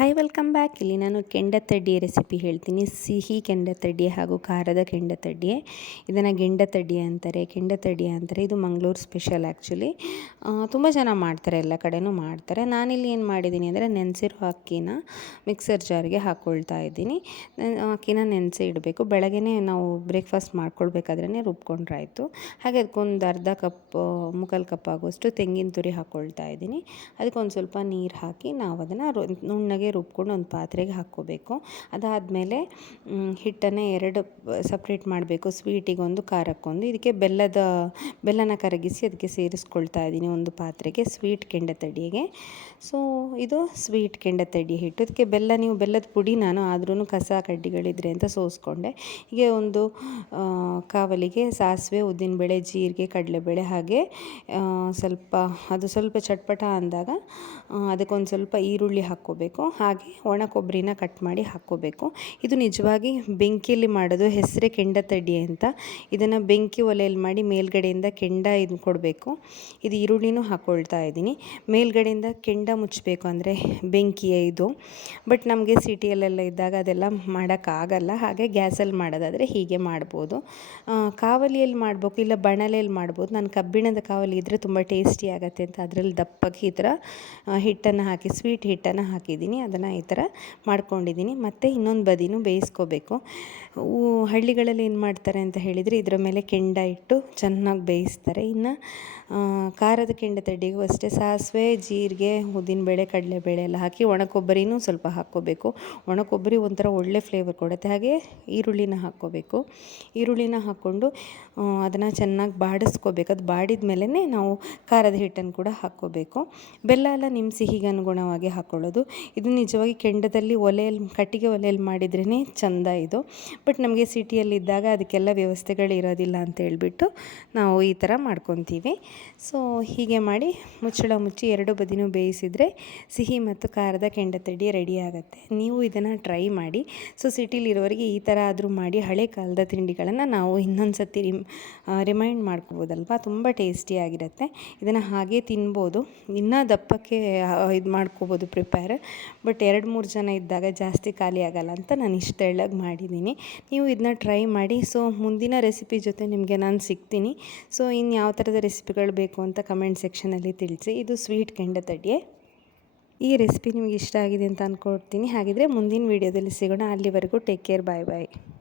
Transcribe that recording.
Hi welcome back ಇಲ್ಲಿ ನಾನು ಕೆಂಡತಡ್ಡಿ recipe ಹೇಳ್ತೀನಿ. ಸಿಹಿ ಕೆಂಡತಡ್ಡಿ ಹಾಗೂ ಖಾರದ ಕೆಂಡತಡ್ಡಿ ಇದನ್ನು ಗೆಂಡತಡ್ಡಿ ಅಂತಾರೆ. ಕೆಂಡತಡ್ಡಿ ಅಂತಾರೆ. ಇದು ಮಂಗಳೂರು ಸ್ಪೆಷಲ್ ಆ್ಯಕ್ಚುಲಿ ತುಂಬ ಜನ ಮಾಡ್ತಾರೆ, ಎಲ್ಲ ಕಡೆಯೂ ಮಾಡ್ತಾರೆ. ನಾನಿಲ್ಲಿ ಏನು ಮಾಡಿದ್ದೀನಿ ಅಂದರೆ ನೆನೆಸಿರೋ ಅಕ್ಕಿನ ಮಿಕ್ಸರ್ ಜಾರ್ಗೆ ಹಾಕ್ಕೊಳ್ತಾ ಇದ್ದೀನಿ. ಅಕ್ಕಿನ ನೆನೆಸಿ ಇಡಬೇಕು. ಬೆಳಗ್ಗೆ ನಾವು ಬ್ರೇಕ್ಫಾಸ್ಟ್ ಮಾಡ್ಕೊಳ್ಬೇಕಾದ್ರೇ ರುಬ್ಕೊಂಡ್ರಾಯ್ತು. ಹಾಗೆ ಅದಕ್ಕೊಂದು ಅರ್ಧ ಕಪ್ ಮುಕ್ಕಾಲು ಕಪ್ ಆಗುವಷ್ಟು ತೆಂಗಿನ ತುರಿ ಹಾಕ್ಕೊಳ್ತಾ ಇದ್ದೀನಿ. ಅದಕ್ಕೊಂದು ಸ್ವಲ್ಪ ನೀರು ಹಾಕಿ ನಾವು ಅದನ್ನು ನುಣ್ಣಗೆ ರುಬ್ಕೊಂಡು ಒಂದು ಪಾತ್ರೆಗೆ ಹಾಕ್ಕೋಬೇಕು. ಅದಾದಮೇಲೆ ಹಿಟ್ಟನ್ನು ಎರಡು ಸಪ್ರೇಟ್ ಮಾಡಬೇಕು. ಸ್ವೀಟಿಗೊಂದು ಖಾರಕ್ಕೊಂದು ಇದಕ್ಕೆ ಬೆಲ್ಲದ, ಬೆಲ್ಲನ ಕರಗಿಸಿ ಅದಕ್ಕೆ ಸೇರಿಸ್ಕೊಳ್ತಾ ಇದ್ದೀನಿ ಒಂದು ಪಾತ್ರೆಗೆ ಸ್ವೀಟ್ ಕೆಂಡತಡಿಗೆ ಸೊ ಇದು ಸ್ವೀಟ್ ಕೆಂಡ ತಡಿ ಹಿಟ್ಟು. ಅದಕ್ಕೆ ಬೆಲ್ಲ, ನೀವು ಬೆಲ್ಲದ ಪುಡಿ ನಾನು ಆದ್ರೂ ಕಸ, ಕಡ್ಡಿಗಳಿದ್ರೆ ಅಂತ ಸೋಸ್ಕೊಂಡೆ. ಹೀಗೆ ಒಂದು ಕಾವಲಿಗೆ ಸಾಸಿವೆ ಉದ್ದಿನಬೇಳೆ ಜೀರಿಗೆ, ಕಡಲೆಬೇಳೆ ಹಾಗೆ ಸ್ವಲ್ಪ, ಅದು ಸ್ವಲ್ಪ ಚಟ್ಪಟ ಅಂದಾಗ ಅದಕ್ಕೊಂದು ಸ್ವಲ್ಪ ಈರುಳ್ಳಿ ಹಾಕ್ಕೋಬೇಕು. ಹಾಗೆ ಒಣ ಕೊಬ್ಬರಿನ ಕಟ್ ಮಾಡಿ ಹಾಕ್ಕೋಬೇಕು. ಇದು ನಿಜವಾಗಿ ಬೆಂಕಿಯಲ್ಲಿ ಮಾಡೋದು ಹೆಸರೇ ಕೆಂಡತಡ್ಡಿ ಅಂತ. ಇದನ್ನು ಬೆಂಕಿ ಒಲೆಯಲ್ಲಿ ಮಾಡಿ ಮೇಲ್ಗಡೆಯಿಂದ ಕೆಂಡ ಇದು ಕೊಡಬೇಕು. ಇದು ಈರುಳ್ಳಿನೂ ಹಾಕ್ಕೊಳ್ತಾ ಇದ್ದೀನಿ. ಮೇಲ್ಗಡೆಯಿಂದ ಕೆಂಡ ಮುಚ್ಚಬೇಕು ಅಂದರೆ ಬೆಂಕಿಯ ಇದು. ಬಟ್ ನಮಗೆ ಸಿಟಿಯಲ್ಲೆಲ್ಲ ಇದ್ದಾಗ ಅದೆಲ್ಲ ಮಾಡೋಕ್ಕಾಗಲ್ಲ. ಹಾಗೆ ಗ್ಯಾಸಲ್ಲಿ ಮಾಡೋದಾದರೆ ಹೀಗೆ ಮಾಡ್ಬೋದು. ಕಾವಲಿಯಲ್ಲಿ ಮಾಡಬೇಕು, ಇಲ್ಲ ಬಣಲೆಯಲ್ಲಿ ಮಾಡ್ಬೋದು. ನಾನು ಕಬ್ಬಿಣದ ಕಾವಲಿ ಇದ್ದರೆ ತುಂಬ ಟೇಸ್ಟಿ ಆಗುತ್ತೆ ಅಂತ ಅದರಲ್ಲಿ ದಪ್ಪಕ್ಕೆ ಈ ಥರ ಹಿಟ್ಟನ್ನು ಹಾಕಿ, ಸ್ವೀಟ್ ಹಿಟ್ಟನ್ನು ಹಾಕಿದ್ದೀನಿ. ಅದನ್ನು ಈ ಥರ ಮಾಡ್ಕೊಂಡಿದ್ದೀನಿ. ಮತ್ತು ಇನ್ನೊಂದು ಬದಿನೂ ಬೇಯಿಸ್ಕೋಬೇಕು. ಹಳ್ಳಿಗಳಲ್ಲಿ ಏನು ಮಾಡ್ತಾರೆ ಅಂತ ಹೇಳಿದರೆ ಇದರ ಮೇಲೆ ಕೆಂಡ ಇಟ್ಟು ಚೆನ್ನಾಗಿ ಬೇಯಿಸ್ತಾರೆ. ಇನ್ನು ಖಾರದ ಕೆಂಡ ತಡ್ಡಿಗೂ ಅಷ್ಟೇ. ಸಾಸಿವೆ, ಜೀರಿಗೆ, ಉದ್ದಿನಬೇಳೆ, ಕಡಲೆಬೇಳೆ ಎಲ್ಲ ಹಾಕಿ ಒಣ ಕೊಬ್ಬರಿನೂ ಸ್ವಲ್ಪ ಹಾಕ್ಕೋಬೇಕು. ಒಣ ಕೊಬ್ಬರಿ ಒಂಥರ ಒಳ್ಳೆ ಫ್ಲೇವರ್ ಕೊಡುತ್ತೆ. ಹಾಗೆ ಈರುಳ್ಳಿನ ಹಾಕ್ಕೋಬೇಕು. ಈರುಳ್ಳಿನ ಹಾಕ್ಕೊಂಡು ಅದನ್ನು ಚೆನ್ನಾಗಿ ಬಾಡಿಸ್ಕೋಬೇಕು. ಅದು ಬಾಡಿದ ಮೇಲೇ ನಾವು ಖಾರದ ಹಿಟ್ಟನ್ನು ಕೂಡ ಹಾಕ್ಕೋಬೇಕು. ಬೆಲ್ಲ ಎಲ್ಲ ನಿಮ್ಮ ಸಿಹಿಗೆ ಅನುಗುಣವಾಗಿ ಹಾಕ್ಕೊಳ್ಳೋದು ಇದು ನಿಜವಾಗಿ ಕೆಂಡದಲ್ಲಿ ಒಲೆಯಲ್ಲಿ, ಕಟ್ಟಿಗೆ ಒಲೆಯಲ್ಲಿ ಮಾಡಿದ್ರೇ ಚೆಂದ ಇದು. ಬಟ್ ನಮಗೆ ಸಿಟಿಯಲ್ಲಿದ್ದಾಗ ಅದಕ್ಕೆಲ್ಲ ವ್ಯವಸ್ಥೆಗಳು ಇರೋದಿಲ್ಲ ಅಂತ ಹೇಳಿಬಿಟ್ಟು ನಾವು ಈ ಥರ ಮಾಡ್ಕೊತೀವಿ. ಸೊ ಹೀಗೆ ಮಾಡಿ ಮುಚ್ಚಳ ಮುಚ್ಚಿ ಎರಡು ಬದಿನೂ ಬೇಯಿಸಿದರೆ ಸಿಹಿ ಮತ್ತು ಖಾರದ ಕೆಂಡತಡ್ಡಿ ರೆಡಿ ಆಗುತ್ತೆ. ನೀವು ಇದನ್ನು ಟ್ರೈ ಮಾಡಿ. ಸೊ ಸಿಟಿಲಿರೋರಿಗೆ ಈ ಥರ ಆದರೂ ಮಾಡಿ ಹಳೆ ಕಾಲದ ತಿಂಡಿಗಳನ್ನು ನಾವು ಇನ್ನೊಂದು ಸತಿ ರಿಮ್ ರಿಮೈಂಡ್ ಮಾಡ್ಕೋಬೋದಲ್ವ? ತುಂಬ ಟೇಸ್ಟಿಯಾಗಿರುತ್ತೆ ಇದನ್ನು ಹಾಗೆ ತಿನ್ಬೋದು. ಇನ್ನೂ ದಪ್ಪಕ್ಕೆ ಇದು ಮಾಡ್ಕೋಬೋದು ಪ್ರಿಪೇರ್. ಬಟ್ ಎರಡು ಮೂರು ಜನ ಇದ್ದಾಗ ಜಾಸ್ತಿ ಖಾಲಿ ಆಗಲ್ಲ ಅಂತ ನಾನು ಇಷ್ಟು ತೆಳ್ಳಗೆ ಮಾಡಿದ್ದೀನಿ. ನೀವು ಇದನ್ನ ಟ್ರೈ ಮಾಡಿ. ಸೊ, ಮುಂದಿನ ರೆಸಿಪಿ ಜೊತೆ ನಿಮಗೆ ನಾನು ಸಿಗ್ತೀನಿ. ಸೊ ಇನ್ನು ಯಾವ ಥರದ ರೆಸಿಪಿಗಳು ಬೇಕು ಅಂತ ಕಮೆಂಟ್ ಸೆಕ್ಷನಲ್ಲಿ ತಿಳಿಸಿ. ಇದು ಸ್ವೀಟ್ ಕೆಂಡತಡ್ಡಿ ಈ ರೆಸಿಪಿ ನಿಮಗೆ ಇಷ್ಟ ಆಗಿದೆ ಅಂತ ಅಂದ್ಕೊಡ್ತೀನಿ ಹಾಗಿದ್ರೆ ಮುಂದಿನ ವೀಡಿಯೋದಲ್ಲಿ ಸಿಗೋಣ. ಅಲ್ಲಿವರೆಗೂ ಟೇಕ್ ಕೇರ್. ಬಾಯ್ ಬಾಯ್.